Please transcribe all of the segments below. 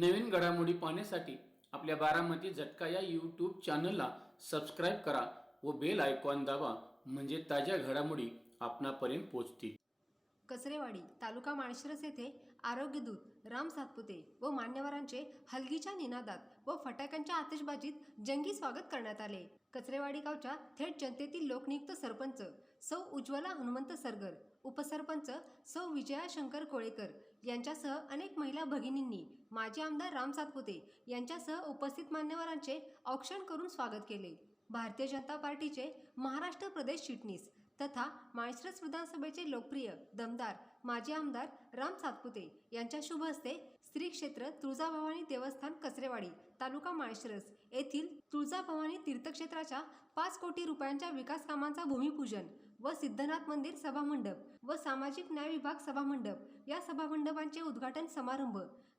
नवीन घडामोडी पाहण्यासाठी आपल्या बारामती झटका या यूट्यूब चॅनलला सबस्क्राईब करा व बेल आयकॉन दाबा, म्हणजे ताज्या घडामोडी आपणापर्यंत पोहोचतील. कचरेवाडी तालुका माळशिरस येथे आरोग्यदूत राम सातपुते व मान्यवरांचे हलगीच्या निनादात व फटाक्यांच्या आतिषबाजीत जंगी स्वागत करण्यात आले. कचरेवाडी गावच्या थेट जनतेतील लोकनियुक्त सरपंच सौ उज्ज्वला हनुमंत सरगर, उपसरपंच सौ विजया शंकर कोळेकर यांच्यासह अनेक महिला भगिनींनी माजी आमदार राम सातपुते यांच्यासह उपस्थित मान्यवरांचे औक्षण करून स्वागत केले. भारतीय जनता पार्टीचे महाराष्ट्र प्रदेश चिटणीस तथा माळशिरस विधानसभेचे लोकप्रिय दमदार माजी आमदार राम सातपुते यांच्या शुभ हस्ते श्री क्षेत्र तुळजाभवानी देवस्थान कचरेवाडी तालुका माळशिरस येथील तुळजाभवानी तीर्थक्षेत्राच्या 5 कोटी रुपयांच्या विकास कामांचा भूमिपूजन व सिद्धनाथ मंदिर सभामंडप व सामाजिक न्याय विभाग सभामंडप या सभामंडपांचे उद्घाटन समारंभ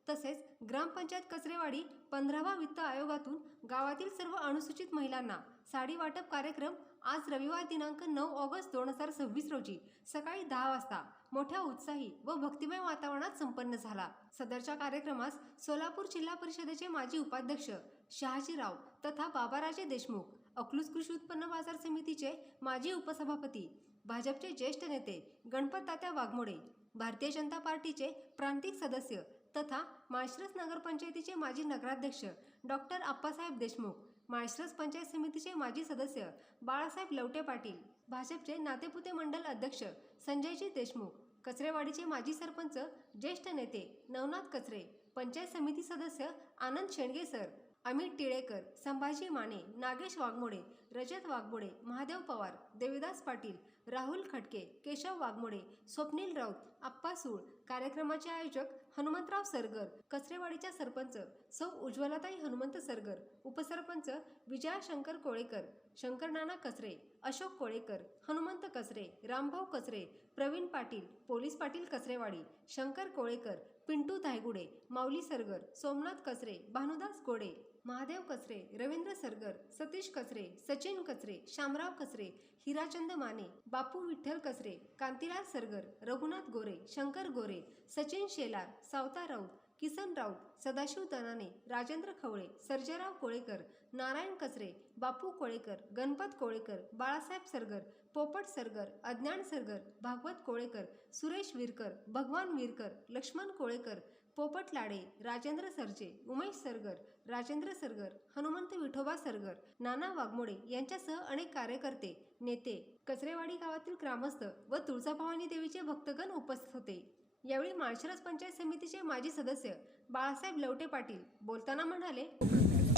तसेच ग्रामपंचायत कचरेवाडी 15वा वित्त आयोगातून गावातील सर्व अनुसूचित महिलांना साडी वाटप कार्यक्रम आज रविवार दिनांक 9 ऑगस्ट 2026 रोजी सकाळी 10 वाजता मोठ्या उत्साही व भक्तिमय वातावरणात संपन्न झाला. सदरच्या कार्यक्रमास सोलापूर जिल्हा परिषदेचे माजी उपाध्यक्ष शहाजीराव तथा बाबाराजे देशमुख, अकलूज कृषी उत्पन्न बाजार समितीचे माजी उपसभापती, भाजपचे ज्येष्ठ नेते गणपत तात्या वाघमोडे, भारतीय जनता पार्टीचे प्रांतिक सदस्य तथा माळशिरस नगरपंचायतीचे माजी नगराध्यक्ष डॉक्टर आप्पासाहेब देशमुख, माळशिरस पंचायत समितीचे माजी सदस्य बाळासाहेब लवटे पाटील, भाजपचे नातेपुते मंडल अध्यक्ष संजयजी देशमुख, कचरेवाडीचे माजी सरपंच ज्येष्ठ नेते नवनाथ कचरे, पंचायत समिती सदस्य आनंद शेंडगे सर, अमित टिळेकर, संभाजी माने, नागेश वाघमोडे, रजत वाघमोडे, महादेव पवार, देविदास पाटील, राहुल खटके, केशव वाघमोडे, स्वप्नील राऊत, आप्पा सूळ, कार्यक्रमाचे आयोजक हनुमंतराव सरगर, कचरेवाडीच्या सरपंच सौ उज्ज्वलाताई हनुमंत सरगर, उपसरपंच विजया शंकर कोळेकर, शंकर नाना कचरे, अशोक कोळेकर, हनुमंत कचरे, रामभाऊ कचरे, प्रवीण पाटील, पोलीस पाटील कचरेवाडी, शंकर कोळेकर, पिंटू धायगुडे, माऊली सरगर, सोमनाथ कचरे, भानुदास गोडे, महादेव कचरे, रवींद्र सरगर, सतीश कचरे, सचिन कचरे, शामराव कचरे, हिराचंद माने, बापू विठ्ठल कचरे, कांतीलाल सरगर, रघुनाथ गोरे, शंकर गोरे, सचिन शेलार, सावता राऊत, किसन राऊत, सदाशिव दनाने, राजेंद्र खवळे, सर्जेराव कोळेकर, नारायण कचरे, बापू कोळेकर, गणपत कोळेकर, बाळासाहेब सरगर, पोपट सरगर, अज्ञान सरगर, भागवत कोळेकर, सुरेश विरकर, भगवान विरकर, लक्ष्मण कोळेकर, पोपट लाडे, राजेंद्र सरजे, उमेश सरगर, राजेंद्र सरगर, हनुमंत विठोबा सरगर, नाना वाघमोडे यांच्यासह अनेक कार्यकर्ते, नेते, कचरेवाडी गावातील ग्रामस्थ व तुळजाभवानी देवीचे भक्तगण उपस्थित होते. यावेळी माळशिरस पंचायत समितीचे माजी सदस्य बाळासाहेब लवटे पाटील बोलताना म्हणाले,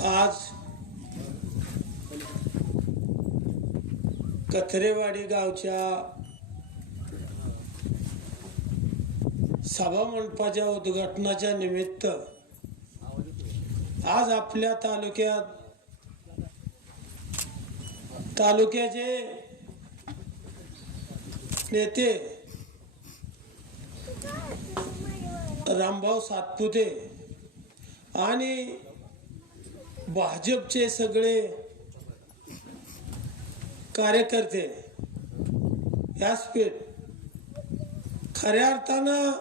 आज कचरेवाडी गावच्या सभा मंडपाच्या उद्घाटनाच्या निमित्त आज आपल्या तालुक्याचे नेते रामभाऊ सातपुते आणि भाजपचे सगळे कार्यकर्ते व्यासपीठ खऱ्या अर्थानं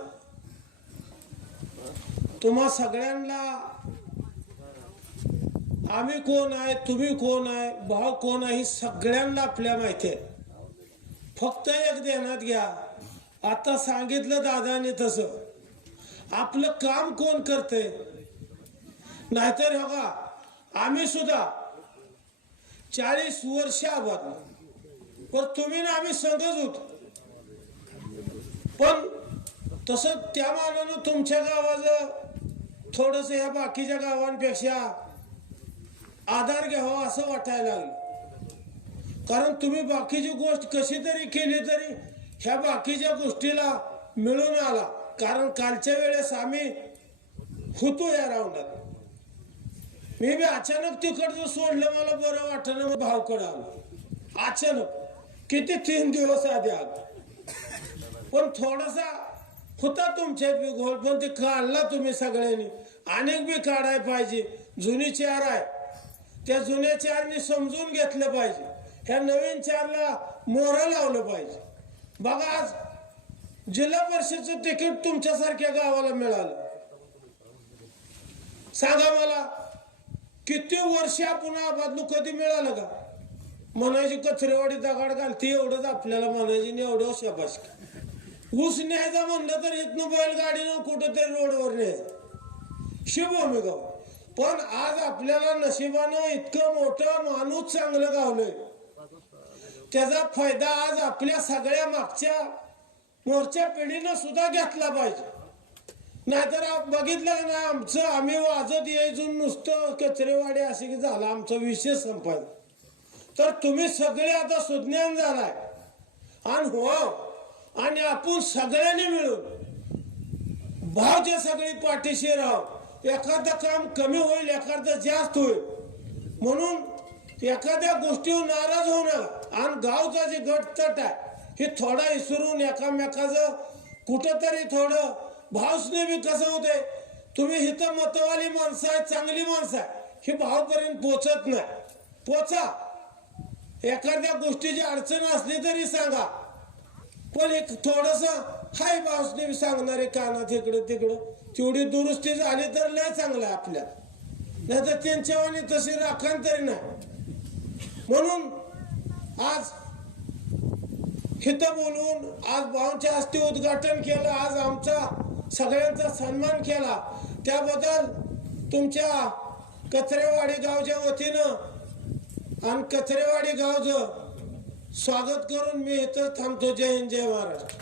तुम्हा सगळ्यांना आम्ही कोण आहे, तुम्ही कोण आहे, भाव कोण आहे, सगळ्यांना आपल्या माहिती आहे. फक्त एक ध्यानात घ्या, आता सांगितलं दादाने तसं आपलं काम कोण करते. नाहीतर बघा, आम्ही सुद्धा 40 वर्ष आबाद, पण तुम्ही ना आम्ही संघच होतो. पण तसं त्या मानानं तुमच्या गावाचं थोडंसं ह्या बाकीच्या गावांपेक्षा आधार घ्यावा असं वाटायला लागलं. कारण तुम्ही बाकीची गोष्ट कशी तरी केली तरी ह्या बाकीच्या गोष्टीला मिळून आला. कारण कालच्या वेळेस आम्ही होतो या राऊंडात. मी बी अचानक तिकडचं सोडलं, मला बरं वाटलं, भावकडं आलो अचानक, किती 3 दिवस आधी आलो. पण थोडासा होता तुमच्यात बी घोळ, पण ते काढला तुम्ही सगळ्यांनी. अनेक बी काढायला पाहिजे. जुनी चार आहे, त्या जुन्या चारनी समजून घेतलं पाहिजे. ह्या नवीन चारला मोहरं लावलं पाहिजे. बघा, आज जिल्हा परिषदचं तिकीट तुमच्यासारख्या गावाला मिळालं. सांगा मला, किती वर्ष पुन्हा बदलू कधी मिळालं का? म्हणायची कचरेवाडी दगड घालती एवढंच आपल्याला म्हणायची आणि एवढं शाबास. ऊस न्यायचा म्हणलं तर इथनं बैलगाडीनं कुठंतरी रोडवर न्यायचं शिवभूमी गाव. पण आज आपल्याला नशिबानं इतकं मोठं माणूस चांगलं गावलंय, त्याचा फायदा आज आपल्या सगळ्या मागच्या मोर्चा पिढीनं सुद्धा घेतला पाहिजे. नाहीतर बघितलं ना, आमचं आम्ही वाजत यायचून नुसतं कचरेवाडी असे की झाला आमचा विषय संपायचा. तर तुम्ही सगळे आता सुज्ञान झालाय आणि हो, आणि आपण सगळ्यांनी मिळून भावच्या सगळी पाठीशी राहू. एखादं काम कमी होईल, एखादं जास्त होईल, म्हणून एखाद्या गोष्टीवर नाराज होणं आणि गावचा जे गटतट आहे हे थोडा विसरून एकामेकाचं कुठंतरी थोडं भावसने बी कसं होते. तुम्ही इथं मतवाली माणसं आहे, चांगली माणसं आहे, हे भावपर्यंत पोचत नाही. पोचा, एखाद्या गोष्टीची अडचण असली तरी सांगा, पण एक थोडस हाय भावसने सांगणारे कानात इकडं तिकडं, तेवढी दुरुस्ती झाली तर लय चांगलं आहे आपल्या. नाही तर त्यांच्यावानी तशी राखण तरी नाही. म्हणून आज हिथं बोलून आज भाऊंच्या हस्ते उद्घाटन केलं, आज आमचा सगळ्यांचा सन्मान केला, त्याबद्दल तुमच्या कचरेवाडी गावच्या वतीनं आणि कचरेवाडी गावचं स्वागत करून मी इथं थांबतो. जय हिंद, जय महाराष्ट्र.